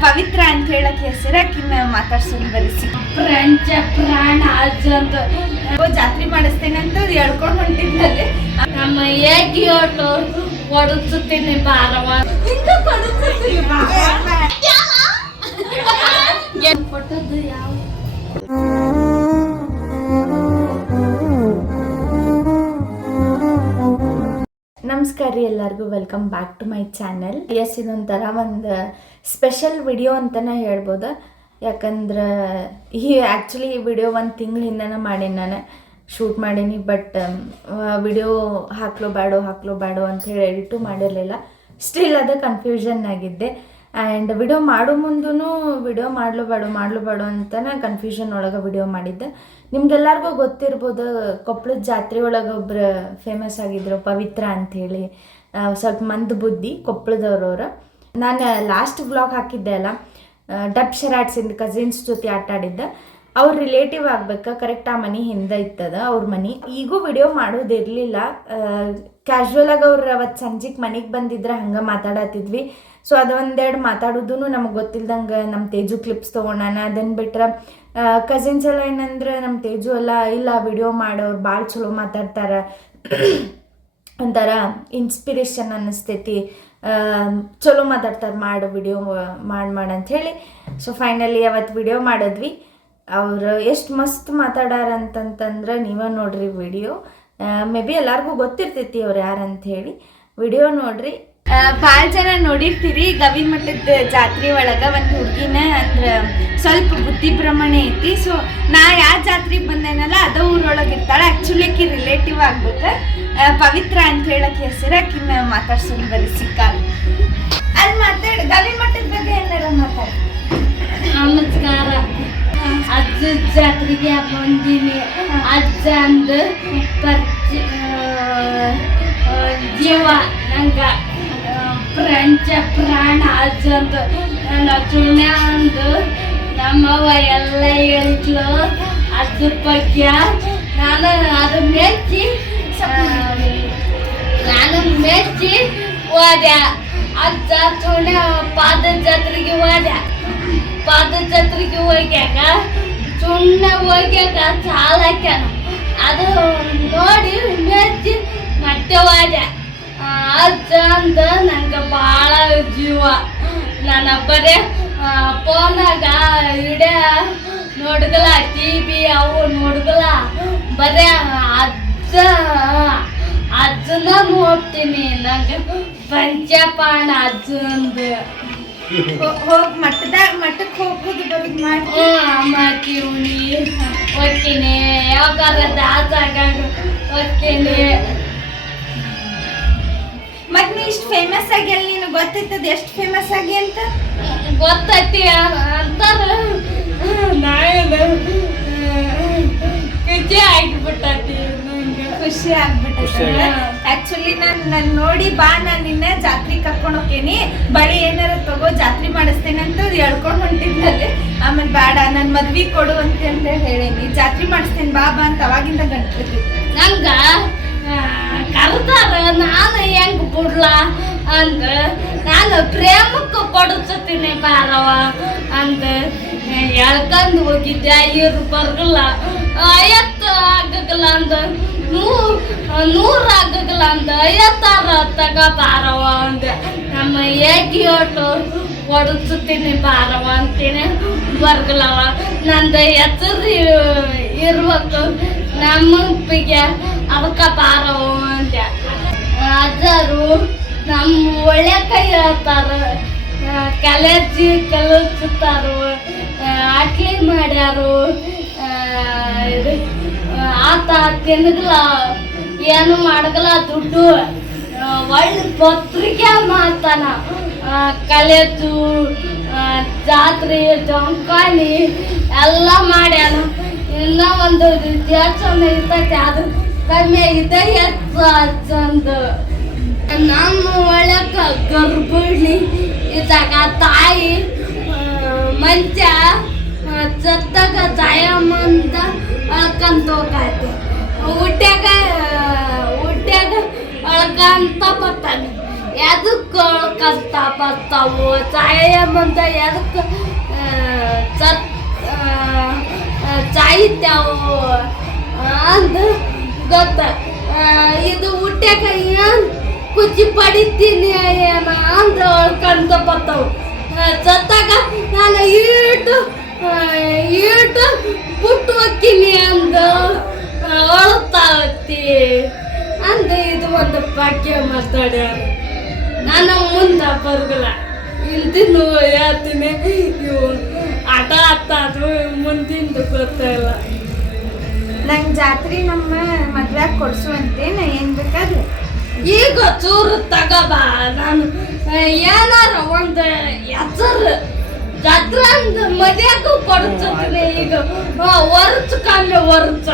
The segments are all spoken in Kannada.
ಪವಿತ್ರ ಅಂತ ಹೇಳಕ್ ಹೆಸರಾಕಿನ ಮಾತಾಡ್ಸೋದು ಬರಿಸಿ ಪ್ರಂಚ ಪ್ರಾಣ ಅಜ್ಜಂತ ಜಾತ್ರೆ ಮಾಡಿಸ್ತೇನೆ ಅಂತ ಹೇಳ್ಕೊಂಡು ಹೊಂಟಿದ್ದಲ್ಲಿ ನಮ್ಮ ಏಕಿ ಒಟ್ಟು ಒಡಿಸುತ್ತೇನೆ ಬಾರವ ಕೊಟ್ಟದ್ದು ಯಾವ? ನಮಸ್ಕಾರ ರೀ ಎಲ್ಲರಿಗೂ welcome back to my channel S ಇದೊಂಥರ ಒಂದು ಸ್ಪೆಷಲ್ ವಿಡಿಯೋ ಅಂತಲೇ ಹೇಳ್ಬೋದು? ಯಾಕಂದ್ರೆ ಈ ಆ್ಯಕ್ಚುಲಿ ಈ ವಿಡಿಯೋ ಒಂದು ತಿಂಗಳಿಂದನೇ ಮಾಡೀನಿ ನಾನು. ಶೂಟ್ ಮಾಡೀನಿ ಬಟ್ ವಿಡಿಯೋ ಹಾಕ್ಲೋ ಬ್ಯಾಡೋ ಹಾಕ್ಲೋ ಬ್ಯಾಡೋ ಅಂಥೇಳಿ ಎಡಿಟು ಮಾಡಿರಲಿಲ್ಲ. ಸ್ಟಿಲ್ ಅದು ಕನ್ಫ್ಯೂಷನ್ ಆಗಿದ್ದೆ. ಆ್ಯಂಡ್ ವಿಡಿಯೋ ಮಾಡೋ ಮುಂದೂ ವಿಡಿಯೋ ಮಾಡ್ಲೋ ಬೇಡೋ ಮಾಡಲು ಬೇಡೋ ಅಂತಲೇ ಕನ್ಫ್ಯೂಷನ್ ಒಳಗೆ ವಿಡಿಯೋ ಮಾಡಿದ್ದೆ. ನಿಮ್ಗೆಲ್ಲರಿಗೂ ಗೊತ್ತಿರ್ಬೋದು ಕೊಪ್ಪಳದ ಜಾತ್ರೆ ಒಳಗೆ ಒಬ್ರು ಫೇಮಸ್ ಆಗಿದ್ರು ಪವಿತ್ರ ಅಂಥೇಳಿ ಸ್ವಲ್ಪ ಮಂದ ಬುದ್ಧಿ ಕೊಪ್ಪಳದವ್ರವ್ರು ನಾನು ಲಾಸ್ಟ್ ಬ್ಲಾಗ್ ಹಾಕಿದ್ದೆ ಅಲ್ಲ? ಡಬ್ ಶರಾಟ್ಸಿಂದ ಕಸಿನ್ಸ್ ಜೊತೆ ಆಟ ಆಡಿದ್ದೆ. ಅವ್ರ ರಿಲೇಟಿವ್ ಆಗ್ಬೇಕಾ? ಕರೆಕ್ಟ್ ಆ ಮನೆ ಹಿಂದೆ ಇತ್ತದ ಅವ್ರ ಮನೆ. ಈಗೂ ವಿಡಿಯೋ ಮಾಡೋದಿರಲಿಲ್ಲ. ಕ್ಯಾಶುವಲ್ ಆಗಿ ಅವ್ರು ಅವತ್ತು ಸಂಜೆಗೆ ಮನೆಗೆ ಬಂದಿದ್ರೆ ಹಂಗೆ ಮಾತಾಡತ್ತಿದ್ವಿ ಸೊ ಅದು ಒಂದೆರಡು ಮಾತಾಡೋದು ನಮಗೆ ಗೊತ್ತಿಲ್ದಂಗೆ ನಮ್ಮ ತೇಜು ಕ್ಲಿಪ್ಸ್ ತಗೊಂಡಾನ ಅದನ್ನು ಬಿಟ್ರೆ ಕಸಿನ್ಸ್ ಎಲ್ಲ ಏನಂದ್ರೆ ನಮ್ಮ ತೇಜು ಎಲ್ಲ, ಇಲ್ಲ ವಿಡಿಯೋ ಮಾಡೋರು ಭಾಳ ಚಲೋ ಮಾತಾಡ್ತಾರೆ. ಒಂಥರ ಇನ್ಸ್ಪಿರೇಷನ್ ಅನ್ನಿಸ್ತೈತಿ. ಚಲೋ ಮಾತಾಡ್ತಾರೆ, ಮಾಡು ವಿಡಿಯೋ ಮಾಡಿ ಮಾಡಿ ಹೇಳಿ. ಸೊ ಫೈನಲಿ ಅವತ್ತು ವಿಡಿಯೋ ಮಾಡಿದ್ವಿ. ಅವರು ಎಷ್ಟು ಮಸ್ತ್ ಮಾತಾಡಾರ ಅಂತಂತಂದ್ರೆ ನೀವೇ ನೋಡ್ರಿ ವಿಡಿಯೋ ಮೇ ಬಿ ಎಲ್ಲರಿಗೂ ಗೊತ್ತಿರ್ತೈತಿ ಅವ್ರು ಅಂತ ಹೇಳಿ. ವಿಡಿಯೋ ನೋಡ್ರಿ. ಭಾಳ ಜನ ನೋಡಿರ್ತೀರಿ. ಗವಿ ಮಠದ ಜಾತ್ರೆ ಒಳಗೆ ಒಂದು ಹುಡುಗಿನ ಅಂದ್ರೆ ಸ್ವಲ್ಪ ಬುದ್ಧಿ ಭ್ರಮಣೆ ಐತಿ. ಸೊ ನಾ ಯಾವ ಜಾತ್ರೆಗೆ ಬಂದೇನಲ್ಲ, ಅದ ಊರೊಳಗೆ ಇರ್ತಾಳೆ. ಆ್ಯಕ್ಚುಲಿ ರಿಲೇಟಿವ್ ಆಗ್ಬೇಕ. ಪವಿತ್ರ ಅಂತ ಹೇಳಕ್ ಕಿನ್ನ ಮಾತಾಡ್ಸೋದು ಬರೀ ಸಿಕ್ಕಾಗ. ಅಲ್ಲಿ ಮಾತಾಡಿ ಗವಿ ಮಠದ ಬಗ್ಗೆ ಏನಾರ ಮಾತಾಡ. ನಮಸ್ಕಾರ. ಅಜ್ಜ ಜಾತ್ರೆಗೆ ಬಂದೀನಿ. ಅಜ್ಜ ಅಂದ ಪರಿಚಯ ಜೀವ. ನಂಗ ಪ್ರಂಚ ಪ್ರಾಣ. ಅಜ್ಜ ಅಂತ ನನ್ನ ಚುಣ್ಯ ಅಂದು ನಮ್ಮವ್ವ ಎಲ್ಲ ಹೇಳಿದ್ಲು. ಅದ್ರ ಬಗ್ಗೆ ನಾನು ಅದು ಮೆಚ್ಚಿ ನಾನು ಮೆಚ್ಚಿ ಹೋದೆ ಅಜ್ಜ ಚುಣ್ಯ ಪಾದ ಜಾತ್ರೆಗೆ ಹೋದೆ ಪಾದ ಜಾತ್ರೆಗೆ ಹೋಗ್ಯಾಕ, ಸುಣ್ಣ ಹೋಗ್ಯಾಕ ಸಾಲ ಹಾಕ್ಯಾನ. ಅದು ನೋಡಿ ಮೆಚ್ಚಿ ಮತ್ತೆ ಹೋದೆ ಅಜ್ಜ ಅಂದ, ನಂಗೆ ಭಾಳ ಜೀವ. ನಾನು ಬರೇ ಫೋನಾಗ ಇಡೇ ನೋಡ್ಗಲ ಟಿ ವಿ ಅವು ನೋಡ್ಗಲ ಬರೇ ಅಜ್ಜ ಅಜ್ಜನ ನೋಡ್ತೀನಿ. ನಂಗೆ ಪಂಚಪಾಣ ಅಜ್ಜ ಹೋಗ್ ಹೋಗಿ ಮಟ್ಟಕ್ಕೆ ಹೋಗೋದು ಬರೋದು ಮಾಡಿ ಮಾಡ್ತೀವಿ ಹೋಗ್ತೀನಿ ಯಾವಾಗ ದಾಸಾಗ ಹೋಗ್ತೀನಿ ಮತ್ ನೀ ಇಷ್ಟು ಫೇಮಸ್ ಆಗಿ ಅಲ್ಲಿ ನೀನು ಗೊತ್ತಿತ್ತದ ಎಷ್ಟು ಫೇಮಸ್ ಆಗಿ ಅಂತ? ಗೊತ್ತೈತಿ ಅಂತಾರ ನಾನು ಖುಷಿ ಆಗಿಬಿಟ್ಟತಿ. ಖುಷಿ ಆಗ್ಬಿಟ್ಟಿದೆ ಆಕ್ಚುಲಿ ನಾನು ನಾನು ನೋಡಿ ಬಾ ನಾನು ನಿನ್ನ ಜಾತ್ರೆ ಕರ್ಕೊಂಡು ಹೋಗ್ತೀನಿ. ಬಳಿ ಏನಾರ ತಗೋ ಜಾತ್ರೆ ಮಾಡಿಸ್ತೇನೆ ಅಂತ ಹೇಳ್ಕೊಂಡು ಹೊಂಟಿದ್ನಲ್ಲಿ. ಆಮೇಲೆ ಬೇಡ ನನ್ನ ಮದ್ವಿ ಕೊಡು ಅಂತ ಅಂತ ಹೇಳೀನಿ. ಜಾತ್ರೆ ಮಾಡಿಸ್ತೇನೆ ಬಾ ಬಾ ಅಂತ ಅವಾಗಿಂದ ಗಂಟೆ ನಂಗ ಕರ್ತಾರ ನಾನು ಹೆಂಗ್ ಬಿಡ್ಲ ಅಂದ ನಾನು ಪ್ರೇಮಕ್ಕೆ ಕೊಡಿಸ್ತೀನಿ ಬಾರವ ಅಂದ ಎಳ್ಕಂದು ಹೋಗಿದ್ದೆ ಇವ್ರು ಬರ್ಗಲ್ಲ. ಐವತ್ತು ಆಗಲ್ಲ ಅಂದ. ನೂರು ನೂರು ಆಗಲ್ಲ ಅಂದ. ಐವತ್ತಾರು ತಗ ಬಾರವ ಅಂದ. ನಮ್ಮ ಏಕಿ ಒಟ್ಟು ಕೊಡಿಸ್ತೀನಿ ಬಾರವ ಅಂತೀನಿ. ಬರ್ಗಲವ ನಂದು ಹೆಸರು ಇರ್ಬೇಕು. ನಮ್ಮಪ್ಪಿಗೆ ಅದಕ್ಕೆ ಬಾರವ ಅಂದ. ಅದರು ನಮ್ಮ ಒಳ್ಳೆ ಕೈ ಹೇಳ್ತಾರ. ಕಲೆಜಿ ಕಲಿಸ್ತಾರು ಆಟ್ಲಿ ಮಾಡ್ಯಾರು. ಆತ ತಿನ್ನಗಲ್ಲ ಏನು ಮಾಡಗಲ್ಲ ದುಡ್ಡು ಒಳ್ಳೆ ಪತ್ರಿಕೆ ಮಾಡ್ತಾನ ಕಲೆತು ಜಾತ್ರೆ, ಜಂಕಾಣಿ ಎಲ್ಲ ಮಾಡ್ಯಾನ. ಇನ್ನ ಒಂದು ವಿದ್ಯಾಚಂದ ಇರ್ತೈತಿ, ಅದು ಕಮ್ಮಿ ಇದೆ ಹೆಚ್ಚು ಚಂದ. ನಮ್ಮ ಒಳಕ ಗರ್ಭಿಣಿ ಇದ್ದಾಗ ತಾಯಿ ಮಂಚ ಚತ್ತಾಗ ತಾಯಮ್ಮ ತಾಯಮ್ಮಂತ ಅಳ್ಕಂತ ಹೋಗೈತಿ ಹುಟ್ಟ್ಯಾಗ ಹುಟ್ಟ್ಯಾಗ ಅಳ್ಕಂತ ಬರ್ತಾನೆ. ಎದಕ್ಕೆ ಅಳ್ಕಂತ ಬರ್ತಾವು ಚಾಯ ಬಂದ ಎದಕ್ಕೆ ಸತ್ ಚಾಯಿತ್ಯಾವು ಅಂದ ಗೊತ್ತ. ಇದು ಹುಟ್ಟ್ಯಾಕ ಏನು ಕುಚ್ಚಿ ಪಡಿತೀನಿ ಏನ ಅಂದ ಅಳ್ಕಂತ ಬರ್ತಾವು. ಸತ್ತಾಗ ನಾನು ಈಟು ವಾಕ್ಯ ಮಾತಾಡ್ಯಾರ ನಾನು ಮುಂದೆ ಬರ್ಗಲ್ಲ ಹಿಂದಿನ ಹೇಳ್ತೀನಿ. ಇವು ಆಟ ಆಡ್ತ ಅದು ಮುಂದಿಂದು ಗೊತ್ತಾಯಿಲ್ಲ ನಂಗೆ ಜಾತ್ರೆ ನಮ್ಮ ಮದುವೆ ಕೊಡ್ಸುವಂತೆ ನಾ ಏನು ಬೇಕಾದ್ರೆ? ಈಗ ಚೂರು ತಗಬಾ. ನಾನು ಏನಾರ ಒಂದು ಹೆಸರು ಜಾತ್ರೆ ಅಂದ ಮದ್ಯಾಗೂ ಕೊಡ್ತೀನಿ ಈಗ ವರ್ಚ ಕಾಲ ವರ್ಚ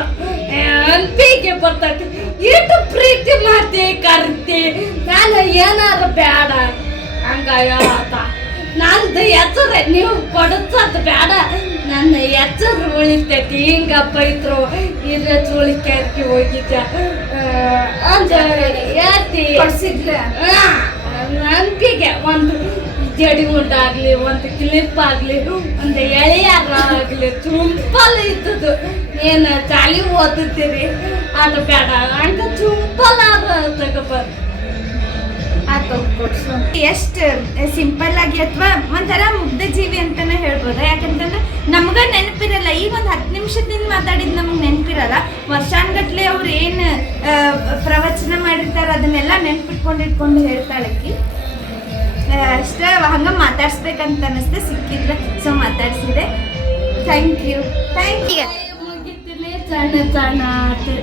ಅಂಪಿಗೆ ಬರ್ತೈತಿ. ಇಟ್ಟು ಪ್ರೀತಿ ಮಾಡ್ತಿ ಕರ್ತಿ ನಾನು ಏನಾರ ಬೇಡ. ಹಂಗ ಹೇಳತ್ತ ನಂದು ಹೆಸರು ನೀವು ಕೊಡಿಸೋದು ಬೇಡ. ನನ್ನ ಹೆಸರು ಉಳಿತೈತಿ. ಹಿಂಗಪ್ಪ ಇದ್ರು ಇದ್ರೆ ಚುಳಿಕೆ ಹೋಗಿದ್ದ ಅಂತ ಹೇಳ್ತಿ ಕೊಡ್ಸಿದ್ಲ. ನಂಬಿಕೆ. ಒಂದು ಜಡಿ ಉಂಟಾಗ್ಲಿ ಒಂದು ಕ್ಲಿಪ್ ಆಗ್ಲಿ ಒಂದು ಎಳೆಯಾರ ಆಗ್ಲಿ ಚುಂಪಲ್ ಇದ್ದದ್ದು. ಏನು ಚಾಲಿ ಓದುತ್ತೀರಿ? ಅದು ಬೇಡ. ಅಂತ ಸಿಂಪಲ್ ಆದ ತಗೋಬಾರ ಎಷ್ಟು ಸಿಂಪಲ್ ಆಗಿ ಅಥವಾ ಒಂಥರ ಮುಗ್ಧ ಜೀವಿ ಅಂತಾನೆ ಹೇಳ್ಬೋದು? ಯಾಕಂತಂದ್ರೆ ನಮ್ಗ ನೆನಪಿರಲ್ಲ ಈಗ ಒಂದು ಹತ್ತು ನಿಮಿಷದಿಂದ ಮಾತಾಡಿದ್ ನಮ್ಗೆ ನೆನಪಿರಲ್ಲ. ವರ್ಷಾನ್ಗಟ್ಲೆ ಅವ್ರು ಏನು ಪ್ರವಚನ ಮಾಡಿರ್ತಾರ, ಅದನ್ನೆಲ್ಲ ನೆನ್ಪಿಟ್ಕೊಂಡು ಇಟ್ಕೊಂಡು ಹೇಳ್ತಾಳಕ್ಕಿ ಅಷ್ಟೇ, ಹಂಗ ಮಾತಾಡ್ಸ್ಬೇಕಂತ ಅನಿಸ್ತೆ, ಸಿಕ್ಕಿದ್ರೆ. ಸೊ ಮಾತಾಡ್ಸಿದೆ. ಥ್ಯಾಂಕ್ ಯು ಥ್ಯಾಂಕ್ ಯು ಮುಗಿತೀನಿ ಸಣ್ಣ ಸಣ್ಣ ಆತು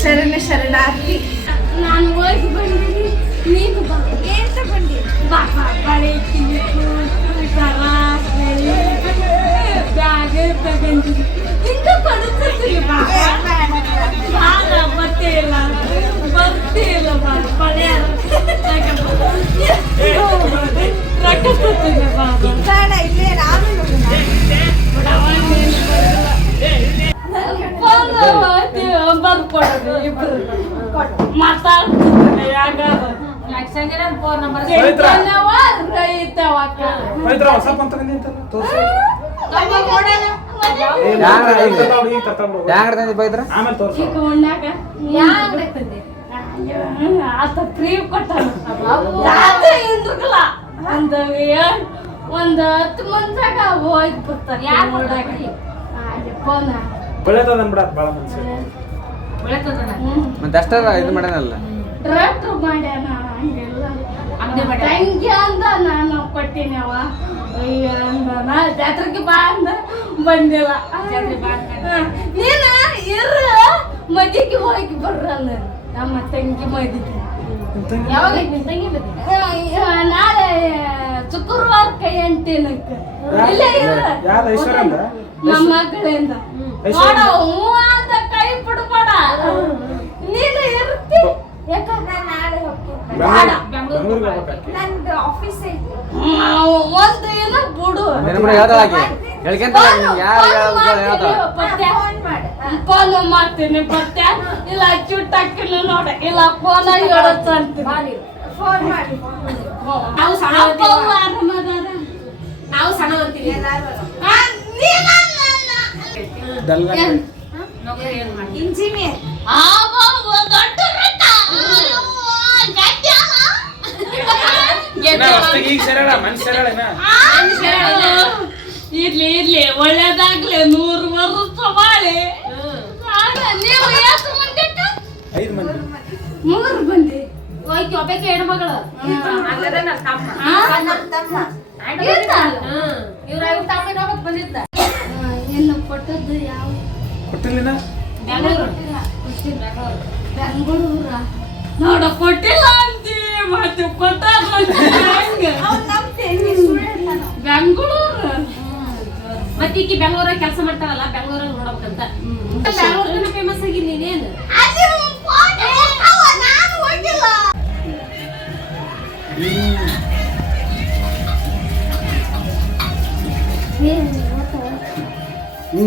ಶರಣ ಶರಣಾರ್ಥಿ ನಾನು ಹೋಗಿ ಬಂದಿನಿ ನೀನು ಬಾ ಏನ್ ತಗೊಂಡಿ ಬಾ ಬಾ ಬಳೆ ಕಿಲಿಪು ಸರ ಬ್ಯಾಗ್ ತಗೊಂಡಿನಿ ಹಿಂಗ ಪಡಿಸ್ತೀನಿ ಬಾ ಬಾಳ ಬಟ್ಟೆ ಇಲ್ಲ ಬರ್ತಿ ಇಲ್ಲ ಬಾ ಬಳೆ ರೊಕ್ಕ ಕೊಡ್ತೀನಿ ಬಾ ಬೇಡ ಇಲ್ಲೇ ಆಮೇಲೆ ಹೋಗೋಣ. ಬರ್ಕೊಡೋದು ಇಬ್ರು. ರೈತವ ಅಕ್ಕ ಪವಿತ್ರ ಹೊಸ ಪಂತ ಬಂದಿಂತಲ್ಲ ತೋರ್ಸು ಈಗ ಬಿಡು. ಹ್ಯಾಂಗ ತಂದಿ ಬೈದ್ರ ಆಮೇಲೆ ಆತ ಫ್ರೀ ಒಂದು ಏಳ್ ಒಂದು ಹತ್ತು ಮಂದಾಗ ಹೋಗಿ ಬರ್ತಾರೆ ಯಾರು ನೋಡಾಕ ಫೋನ್ ಬೆಳೆತದ ಬಿಡತ್ ಬಾಳ ಮನ್ಸು. ಮತ್ತೆ ಅಷ್ಟೇ ಇದು ಮಾಡ್ಯಾನಲ್ಲ ಟ್ರ್ಯಾಕ್ಟರ್ ಮಾಡ್ಯಾನ ಹಂಗೆಲ್ಲ ತಂಗಿ ಅಂದ ನಾನು ಕೊಟ್ಟಿನಿ ಅವ. ಅಯ್ಯ ಅಂದ ನಾ ಜಾತ್ರೆಗೆ ಬಾ ಅಂದ ಬಂದಿಲ್ಲ. ನೀನ ಇರ ಮದಿಗೆ ಹೋಗಿ ಬರ್ರಲ್ಲ. ನಮ್ಮ ತಂಗಿ ಮದಿಗೆ ಯಾವಾಗ ನಾಳೆ ಶುಕ್ರವಾರಕ್ಕೆ ಎಂಟಿನಕ್ಕೆ ಇಲ್ಲೇ ಇರ. ನಮ್ಮ ಐಶ್ವರ್ಯ ಅಂದ ಕೈ ಬಿಡಬೇಡ. ನೀನು ಇರ್ತಿ. ಯಾಕಂದ್ರೆ ನಾಳೆ ಹೋಗ್ತೀನಿ ಬೆಂಗಳೂರು ಬೆಂಗಳೂರಿಗೆ ಹೋಗ್ಬೇಕಾಕಿ ನಂದು ಆಫೀಸ್ ಐತಿ. ಒಂದು ದಿನ ಬಿಡು. ಹೇಳ್ಕೊಂತ ಯಾರು ಹೇಳ್ತಾಳ ಫೋನ್ ಮಾಡು. ಫೋನ್ ಮಾಡ್ತೀನಿ ಬರ್ತೆ ಇಲ್ಲ ಚುಟ್ಟಾಕಿನ ನೋಡ. ಇಲ್ಲ ಫೋನ್ ಹೇಳತ್ತ ಅಂತೀನಿ. ಫೋನ್ ಮಾಡಿ ನಾವು ಸಣ್ಣ ನಾವು ಸಣ್ಣ ಓದ್ತೀವಿ ಡಲ್ ಇಂಜಿನಿಯರ್ ಈಗ ಸೇರಾಳ ಮನ್ಸು ಸೇರಾಳ ಇನ್ನ. ಇರ್ಲಿ ಇರ್ಲಿ ಒಳ್ಳೇದಾಗ್ಲಿ ನೂರು ವರ್ಷ ಬಾಳೆ. ನೀವು ಎಷ್ಟು ಮಂದಿ? ಐದು ಮಂದಿ. ಮೂರು ಮಂದಿ. ಹೋಗಿ ಒಬ್ಬಾಕಿ ಹೆಣ್ಮಗಳು ನನ್ನ ತಮ್ಮ. ಬಂದಿದ್ದ. ಕೊಟ್ಟದ್ದು ಯಾವ ಕೊಟ್ಟಿಲ್ಲಿನ? ಬೆಂಗಳೂರು. ಬೆಂಗಳೂರ? ನೋಡ ಕೊಟ್ಟಿಲ್ಲ ಅಂತಿ. ಮತ್ತೆ ಹೇಳ್ತಾನ ಬೆಂಗಳೂರು. ಮತ್ತೆ ಈಕಿ ಬೆಂಗಳೂರಾಗ ಕೆಲಸ ಮಾಡ್ತಾರಲ್ಲ ಬೆಂಗಳೂರಾಗ ನೋಡ್ಬೇಕಂತ. ಬೆಂಗಳೂರಿನ ಫೇಮಸ್ ಆಗಿ ನೀನೇನು ಹ್ಮ್. ಸೊ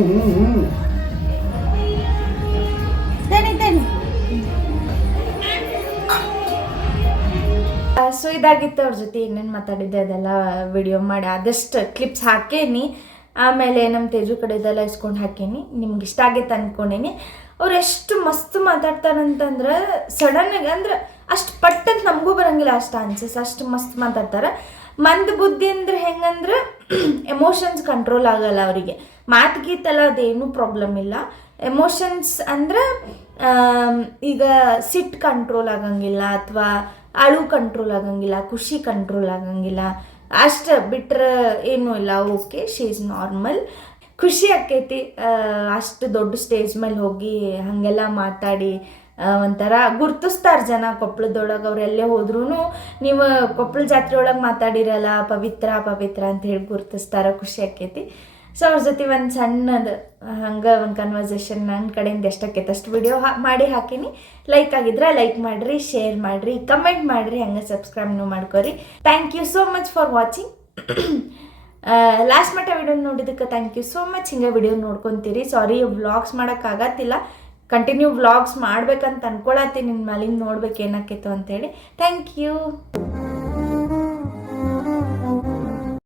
ಇದಾಗಿತ್ತು ಅವ್ರ ಜೊತೆ ಏನೇನು ಮಾತಾಡಿದ್ದೆ ಅದೆಲ್ಲ ವಿಡಿಯೋ ಮಾಡಿ. ಆದಷ್ಟು ಕ್ಲಿಪ್ಸ್ ಹಾಕೇನಿ. ಆಮೇಲೆ ನಮ್ಮ ತೇಜು ಕಡೆದೆಲ್ಲ ಇಸ್ಕೊಂಡು ಹಾಕೇನಿ. ನಿಮ್ಗೆ ಇಷ್ಟ ಆಗೈತೆ ಅಂದ್ಕೊಂಡೇನಿ ಅವ್ರು ಎಷ್ಟು ಮಸ್ತ್ ಮಾತಾಡ್ತಾರಂತಂದ್ರೆ ಸಡನ್ನಾಗಿ ಅಂದ್ರೆ ಅಷ್ಟು ಪಟ್ಟಂತ ನಮಗೂ ಬರಂಗಿಲ್ಲ ಅಷ್ಟು ಆನ್ಸರ್ಸ್ ಅಷ್ಟು ಮಸ್ತ್ ಮಾತಾಡ್ತಾರೆ. ಮಂದ ಬುದ್ಧಿ ಅಂದ್ರೆ ಹೆಂಗಂದ್ರೆ ಎಮೋಷನ್ಸ್ ಕಂಟ್ರೋಲ್ ಆಗಲ್ಲ ಅವರಿಗೆ. ಮಾತು ಗೀತಲ್ಲ ಅದೇನು ಪ್ರಾಬ್ಲಮ್ ಇಲ್ಲ. ಎಮೋಷನ್ಸ್ ಅಂದ್ರೆ ಈಗ ಸಿಟ್ ಕಂಟ್ರೋಲ್ ಆಗಂಗಿಲ್ಲ ಅಥವಾ ಅಳು ಕಂಟ್ರೋಲ್ ಆಗಂಗಿಲ್ಲ, ಖುಷಿ ಕಂಟ್ರೋಲ್ ಆಗಂಗಿಲ್ಲ. ಅಷ್ಟು ಬಿಟ್ರೆ ಏನೂ ಇಲ್ಲ, ಓಕೆ ಶಿ ಈಸ್ ನಾರ್ಮಲ್ ಖುಷಿ ಆಕೈತಿ ಅಷ್ಟು ದೊಡ್ಡ ಸ್ಟೇಜ್ ಮೇಲೆ ಹೋಗಿ ಹಾಗೆಲ್ಲ ಮಾತಾಡಿ ಒಂಥರ ಗುರ್ತಿಸ್ತಾರೆ ಜನ ಕೊಪ್ಪಳದೊಳಗೆ ಅವ್ರು ಎಲ್ಲೇ ಹೋದ್ರೂ ನೀವು ಕೊಪ್ಪಳ ಜಾತ್ರೆ ಒಳಗೆ ಮಾತಾಡಿರಲ್ಲ, ಪವಿತ್ರ ಪವಿತ್ರ ಅಂತ ಹೇಳಿ ಗುರ್ತಿಸ್ತಾರೆ, ಖುಷಿ ಆಕೈತಿ ಸೊ ಅವ್ರ ಜೊತೆ ಒಂದು ಸಣ್ಣದು, ಹಂಗೆ ಒಂದು ಕನ್ವರ್ಸೇಷನ್ ನನ್ನ ಕಡೆಯಿಂದ ಎಷ್ಟಾಕೈತೆ ಅಷ್ಟು ವಿಡಿಯೋ ಮಾಡಿ ಹಾಕೀನಿ. ಲೈಕ್ ಆಗಿದ್ರೆ ಲೈಕ್ ಮಾಡಿರಿ ಶೇರ್ ಮಾಡಿರಿ ಕಮೆಂಟ್ ಮಾಡಿರಿ, ಹಂಗೆ ಸಬ್ಸ್ಕ್ರೈಬ್ನು ಮಾಡ್ಕೊರಿ. Thank you so much for watching last ಮಟ್ಟ ವಿಡಿಯೋ ನೋಡಿದ್ದಕ್ಕೆ ಥ್ಯಾಂಕ್ ಯು ಸೋ ಮಚ್ ಹಿಂಗೆ ವಿಡಿಯೋ ನೋಡ್ಕೊತೀರಿ. ಸಾರಿ ವ್ಲಾಗ್ಸ್ ಮಾಡೋಕ್ಕಾಗತ್ತಿಲ್ಲ ಕಂಟಿನ್ಯೂ ವ್ಲಾಗ್ಸ್ ಮಾಡ್ಬೇಕಂತ ಅನ್ಕೊಳತ್ತೀನಿ ನಿಮ್ಮ ಮೇಲಿಂದ ನೋಡ್ಬೇಕು ಏನಾಕೈತು ಅಂತೇಳಿ. Thank you